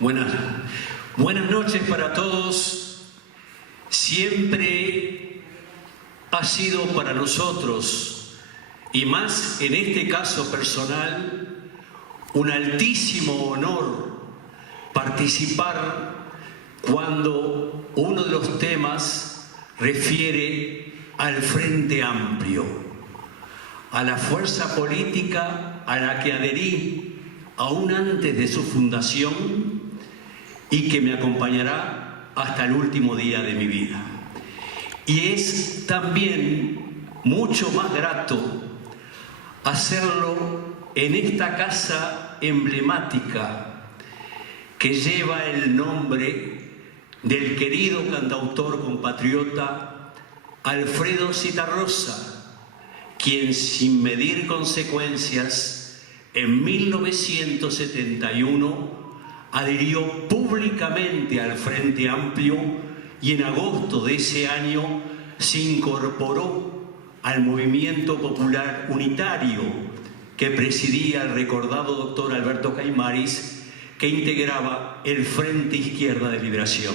Buenas noches para todos. Siempre ha sido para nosotros, y más en este caso personal, un altísimo honor participar cuando uno de los temas refiere al Frente Amplio, a la fuerza política a la que adherí aún antes de su fundación y que me acompañará hasta el último día de mi vida. Y es también mucho más grato hacerlo en esta casa emblemática que lleva el nombre del querido cantautor compatriota Alfredo Zitarrosa, quien sin medir consecuencias en 1971 adhirió públicamente al Frente Amplio y en agosto de ese año se incorporó al movimiento popular unitario que presidía el recordado doctor Alberto Caimaris, que integraba el Frente Izquierda de Liberación.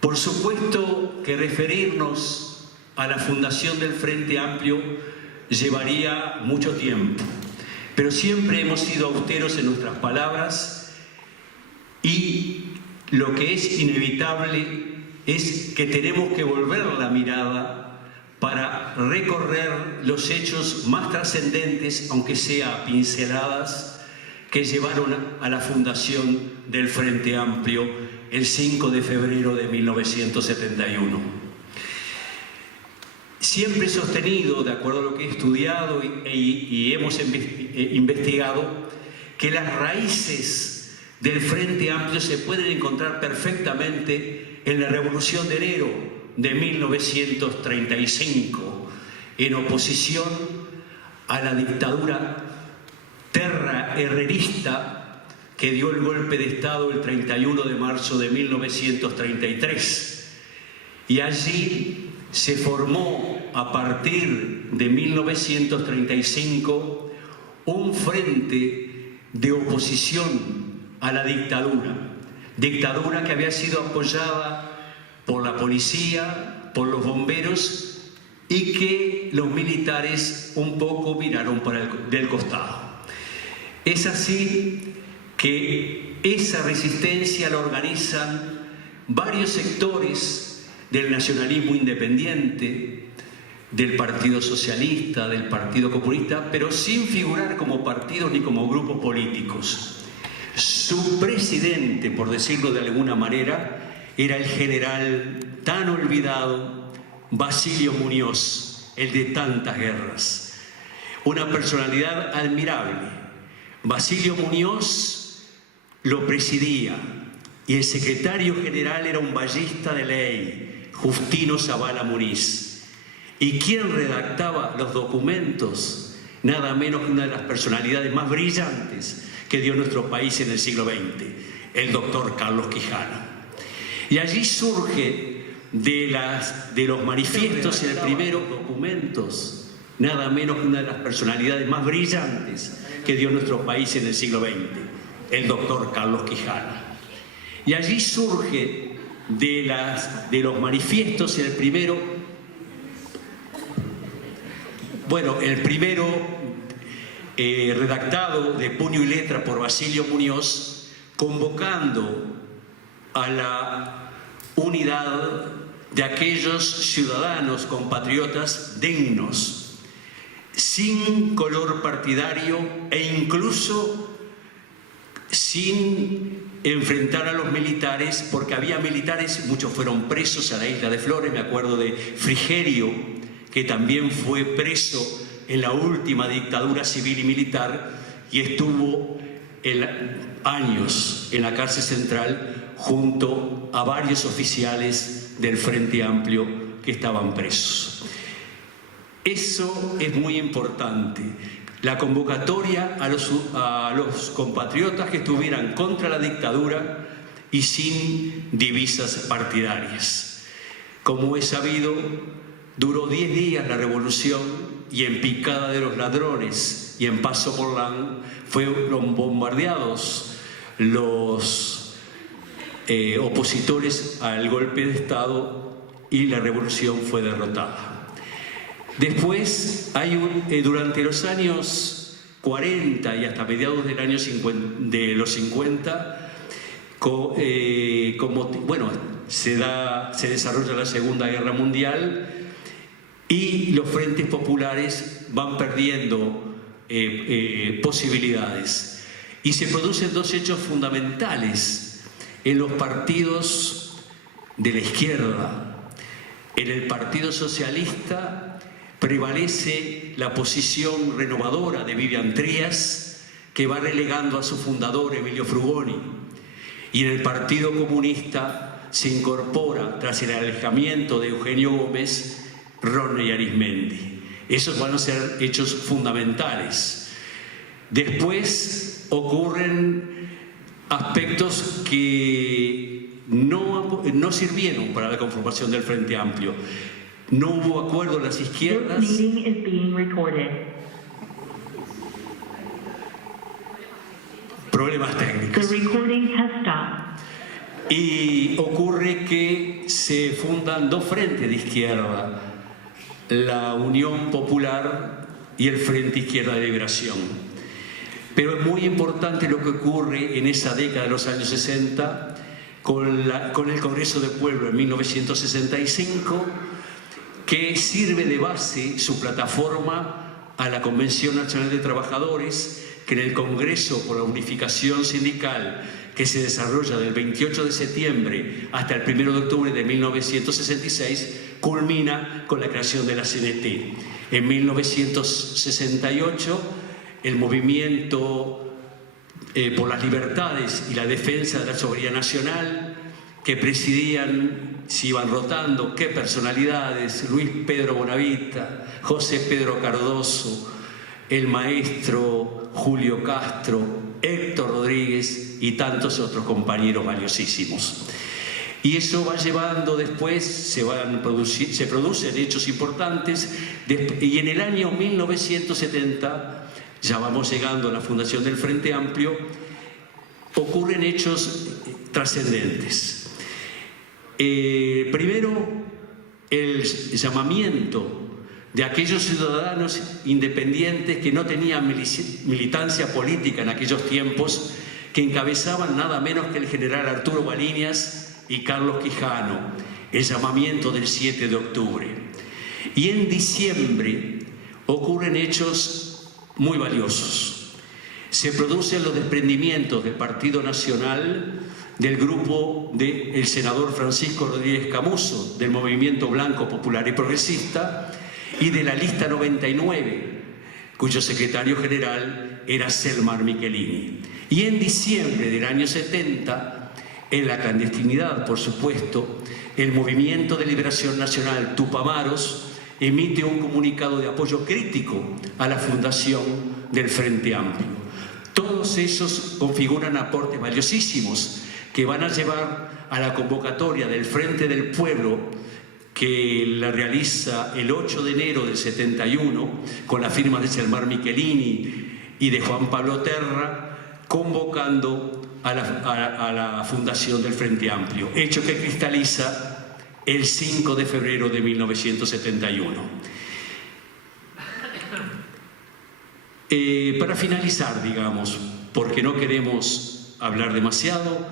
Por supuesto que referirnos a la fundación del Frente Amplio llevaría mucho tiempo, pero siempre hemos sido austeros en nuestras palabras y lo que es inevitable es que tenemos que volver la mirada para recorrer los hechos más trascendentes, aunque sea a pinceladas, que llevaron a la fundación del Frente Amplio el 5 de febrero de 1971. Siempre he sostenido, de acuerdo a lo que he estudiado y hemos investigado, que las raíces del Frente Amplio se pueden encontrar perfectamente en la Revolución de Enero de 1935, en oposición a la dictadura terra-herrerista que dio el golpe de Estado el 31 de marzo de 1933. Y allí se formó a partir de 1935 un frente de oposición a la dictadura que había sido apoyada por la policía, por los bomberos y que los militares un poco miraron del costado. Es así que esa resistencia la organizan varios sectores del nacionalismo independiente, del Partido Socialista, del Partido Comunista, pero sin figurar como partidos ni como grupos políticos. Su presidente, por decirlo de alguna manera, era el general tan olvidado Basilio Muñoz, el de tantas guerras. Una personalidad admirable. Basilio Muñoz lo presidía y el secretario general era un ballista de ley, Justino Zavala Muniz. ¿Y quién redactaba los documentos? Nada menos que una de las personalidades más brillantes que dio nuestro país en el siglo XX, el doctor Carlos Quijano. Y allí surge de los manifiestos en el primero documentos, nada menos que una de las personalidades más brillantes que dio nuestro país en el siglo XX, el doctor Carlos Quijano. Y allí surge de los manifiestos en el primero, redactado de puño y letra por Basilio Muñoz, convocando a la unidad de aquellos ciudadanos compatriotas dignos, sin color partidario e incluso sin enfrentar a los militares, porque había militares, muchos fueron presos a la isla de Flores. Me acuerdo de Frigerio, que también fue preso en la última dictadura civil y militar y estuvo años en la cárcel central junto a varios oficiales del Frente Amplio que estaban presos. Eso es muy importante. La convocatoria a los compatriotas que estuvieran contra la dictadura y sin divisas partidarias. Como es sabido, duró 10 días la revolución y en Picada de los Ladrones y en Paso Porlán fueron bombardeados los opositores al golpe de Estado y la revolución fue derrotada. Después, durante los años 40 y hasta mediados del año de los 50, se desarrolla la Segunda Guerra Mundial y los frentes populares van perdiendo posibilidades. Y se producen dos hechos fundamentales en los partidos de la izquierda. En el Partido Socialista prevalece la posición renovadora de Vivian Trías, que va relegando a su fundador, Emilio Frugoni. Y en el Partido Comunista se incorpora, tras el alejamiento de Eugenio Gómez, Rodney Arizmendi. Esos van a ser hechos fundamentales. Después ocurren aspectos que no sirvieron para la conformación del Frente Amplio. No hubo acuerdo en las izquierdas. Problemas técnicos. Y ocurre que se fundan dos frentes de izquierda, la Unión Popular y el Frente Izquierda de Liberación. Pero es muy importante lo que ocurre en esa década de los años 60 con el Congreso del Pueblo en 1965, que sirve de base su plataforma a la Convención Nacional de Trabajadores, que en el Congreso por la Unificación Sindical, que se desarrolla del 28 de septiembre hasta el 1 de octubre de 1966, culmina con la creación de la CNT. En 1968, el movimiento por las libertades y la defensa de la soberanía nacional, que presidían, se iban rotando, qué personalidades: Luis Pedro Bonavita, José Pedro Cardoso, el maestro Julio Castro, Héctor Rodríguez y tantos otros compañeros valiosísimos. Y eso va llevando después, se producen hechos importantes, y en el año 1970, ya vamos llegando a la fundación del Frente Amplio, ocurren hechos trascendentes. Primero, el llamamiento de aquellos ciudadanos independientes que no tenían militancia política en aquellos tiempos, que encabezaban nada menos que el general Arturo Baliñas y Carlos Quijano, el llamamiento del 7 de octubre. Y en diciembre ocurren hechos muy valiosos. Se producen los desprendimientos del Partido Nacional, del grupo del senador Francisco Rodríguez Camuso, del Movimiento Blanco Popular y Progresista, y de la lista 99, cuyo secretario general era Selmar Michelini. Y en diciembre del año 70, en la clandestinidad, por supuesto, el Movimiento de Liberación Nacional Tupamaros emite un comunicado de apoyo crítico a la fundación del Frente Amplio. Todos esos configuran aportes valiosísimos que van a llevar a la convocatoria del Frente del Pueblo, que la realiza el 8 de enero del 71, con la firma de Selmar Michelini y de Juan Pablo Terra, convocando a la fundación del Frente Amplio, hecho que cristaliza el 5 de febrero de 1971. Para finalizar, digamos, porque no queremos hablar demasiado,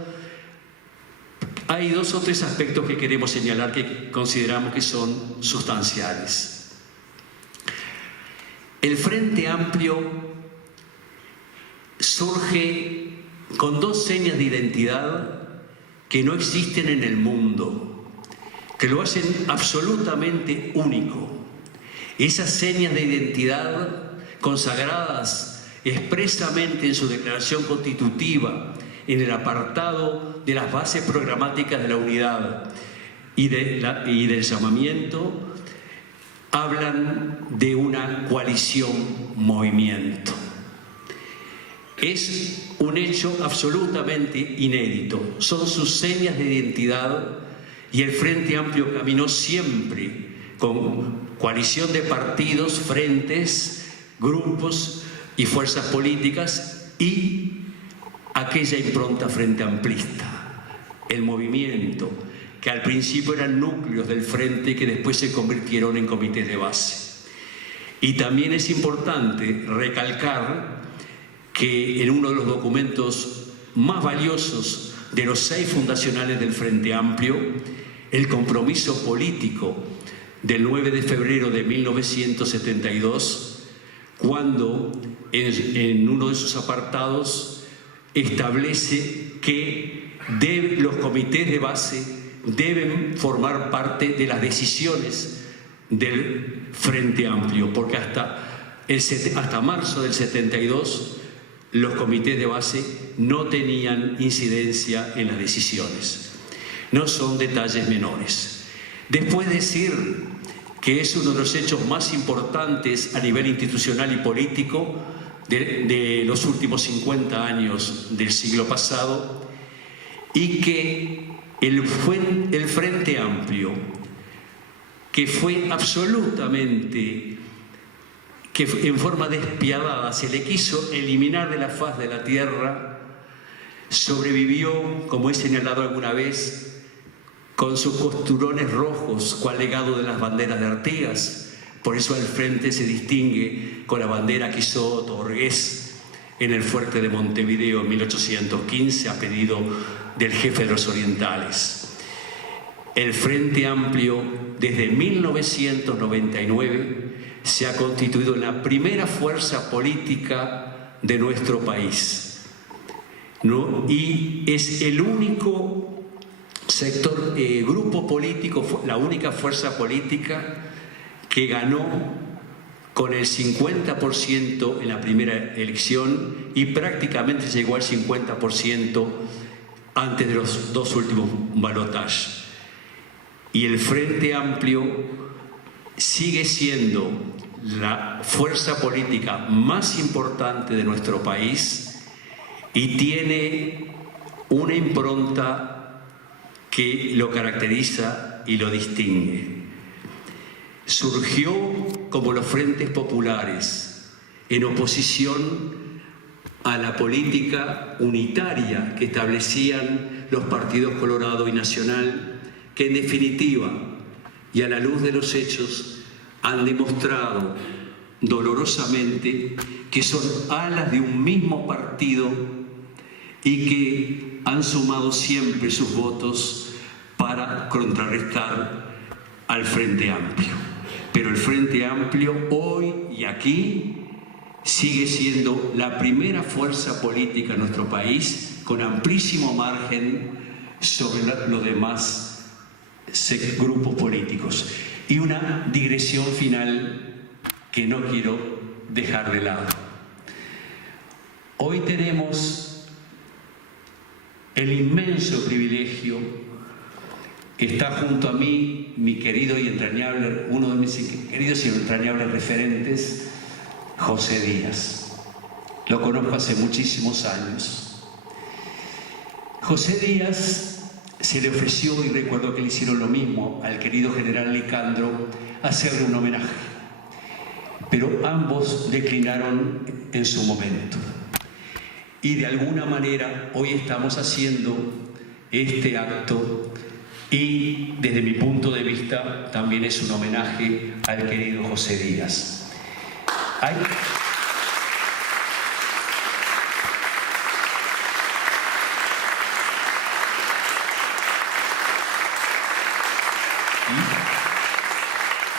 hay dos o tres aspectos que queremos señalar que consideramos que son sustanciales. El Frente Amplio surge con dos señas de identidad que no existen en el mundo, que lo hacen absolutamente único. Esas señas de identidad consagradas expresamente en su declaración constitutiva, en el apartado de las bases programáticas de la unidad y del llamamiento, hablan de una coalición-movimiento. Es un hecho absolutamente inédito, son sus señas de identidad, y el Frente Amplio caminó siempre con coalición de partidos, frentes, grupos y fuerzas políticas, y aquella impronta frente amplista, el movimiento, que al principio eran núcleos del frente que después se convirtieron en comités de base. Y también es importante recalcar que en uno de los documentos más valiosos de los 6 fundacionales del Frente Amplio, el compromiso político del 9 de febrero de 1972, cuando en uno de sus apartados establece que los comités de base deben formar parte de las decisiones del Frente Amplio, porque hasta marzo del 72 los comités de base no tenían incidencia en las decisiones. No son detalles menores. Después de decir que es uno de los hechos más importantes a nivel institucional y político de los últimos 50 años del siglo pasado, y que el Frente Amplio, que fue absolutamente, que en forma despiadada se le quiso eliminar de la faz de la tierra, sobrevivió, como he señalado alguna vez, con sus costurones rojos, cual legado de las banderas de Artigas. Por eso el Frente se distingue con la bandera que hizo Torgués en el fuerte de Montevideo en 1815 a pedido del jefe de los orientales. El Frente Amplio, desde 1999, se ha constituido en la primera fuerza política de nuestro país, ¿no? Y es el único sector, grupo político, la única fuerza política que ganó con el 50% en la primera elección y prácticamente llegó al 50% antes de los 2 últimos balotajes. Y el Frente Amplio sigue siendo la fuerza política más importante de nuestro país y tiene una impronta que lo caracteriza y lo distingue. Surgió como los frentes populares en oposición a la política unitaria que establecían los partidos Colorado y Nacional, que en definitiva y a la luz de los hechos han demostrado dolorosamente que son alas de un mismo partido y que han sumado siempre sus votos para contrarrestar al Frente Amplio. Pero el Frente Amplio hoy y aquí sigue siendo la primera fuerza política en nuestro país, con amplísimo margen sobre los demás grupos políticos. Y una digresión final que no quiero dejar de lado. Hoy tenemos el inmenso privilegio, está junto a mí mi querido y entrañable, uno de mis queridos y entrañables referentes, José Díaz. Lo conozco hace muchísimos años. José Díaz se le ofreció, y recuerdo que le hicieron lo mismo al querido general Licandro, hacerle un homenaje, pero ambos declinaron en su momento. Y de alguna manera hoy estamos haciendo este acto y desde mi punto de vista también es un homenaje al querido José Díaz.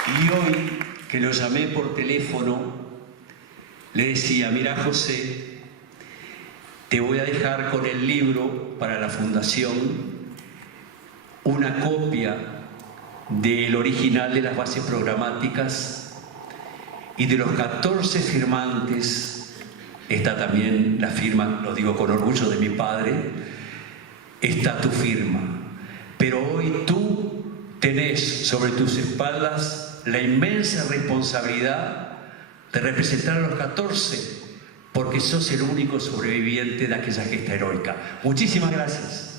Y hoy, que lo llamé por teléfono, le decía: mira, José, te voy a dejar con el libro para la fundación una copia del original de las bases programáticas, y de los 14 firmantes está también la firma, lo digo con orgullo, de mi padre, está tu firma. Pero hoy tú tenés sobre tus espaldas la inmensa responsabilidad de representar a los 14, porque sos el único sobreviviente de aquella gesta heroica. Muchísimas gracias.